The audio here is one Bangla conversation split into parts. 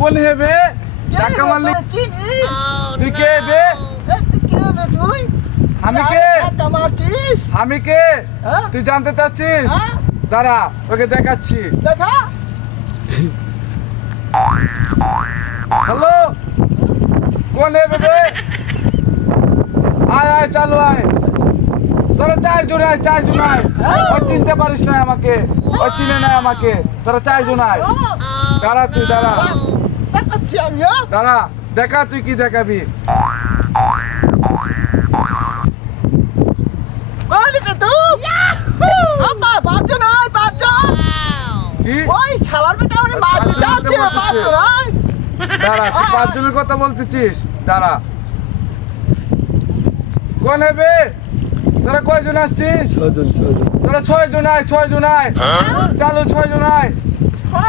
কোন হেবে টাকা মারলি তুই কে বে তুই আমি কে মারছিস আমি কে হ্যাঁ? তুই জানতে চাচ্ছিস হ্যাঁ? দাঁড়া তোকে দেখাচ্ছি দেখা হ্যালো কোন হেবে বে আয় আয় চালু আয় তোরা চারজন আয় ও চিনতে পারিস না আমাকে ও চিনে না আমাকে তোরা চারজন আয় দাঁড়া তুই দাঁড়া দেখাচ্ছি আমি দাঁড়া দেখা তুই কি দেখাবি বলবে তুই আম্মা বাজো না বাজো কি ওই ছালার বেটা মানে মারতে যাচ্ছে বাজো না দাঁড়া তুই পাঁচজনের কথা বলতেছিস দাঁড়া কোন হেবে তোরা কয়জন আসছিস তোরা ছয়জন আয় চালু ছয়জন আয়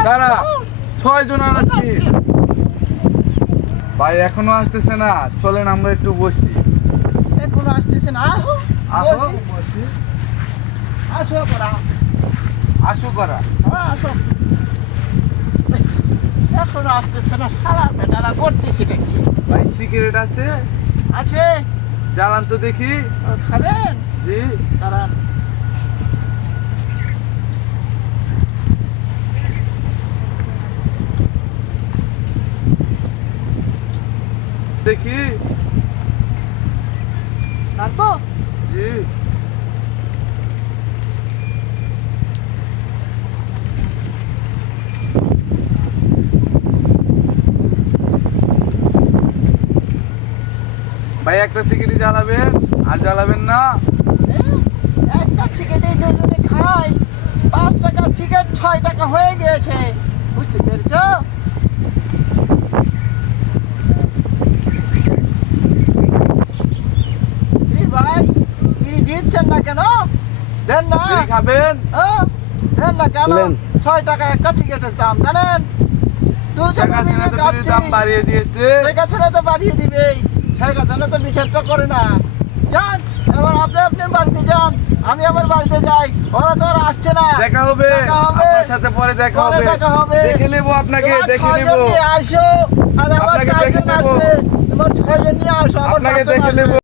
দাঁড়া ছয়জন আনাচ্ছি ভাই এখনো আসতেছে না চলেন আমরা একটু বসি এখনো আসতেছে না আসো বসি আসো করা আসো করা আসো এখনো আসতেছে না সারা বেটারা করতেছি নাকি ভাই সিগারেট আছে আছে জ্বালান তো দেখি খাবেন জি দাঁড়ান দেখি রাখবো জি ভাই একটা সিগারেট জ্বালাবেন আর জ্বালাবেন না একটা সিগারেট দুজনে খাই 5 টাকা সিগারেট 6 টাকা হয়ে গিয়েছে বুঝতে পেরেছো এই ভাই কি দিচ্ছেন না কেন দেন না বিড়ি খাবেন দেন না কেন বলেন। 6 টাকা একটা সিগারেটের দাম জানেন দুজনে মিলে বিড়ির দাম খাচ্ছি বাড়িয়ে দিয়েছে শেখা ছেলে তো বাড়িয়ে দিবে শেখা ছেলে তো বিচারটা করে না যান এবার আপনি বাড়িতে যান আমি আবার বাড়িতে যাই ওরা তো আর আসছে না দেখা হবে দেখা হবে। আপনার সাথে পরে দেখা পরে হবে দেখা হবে। দেখে নেবো আপনাকে তোমার দেখে 6 নেবো জন নিয়ে আসো আর আমার আপনাকে 4 দেখে জন নেবো। আসবে তোমার 6 জন নিয়ে আসো আমার আপনাকে 5 জন দেখে আসবে। নেবো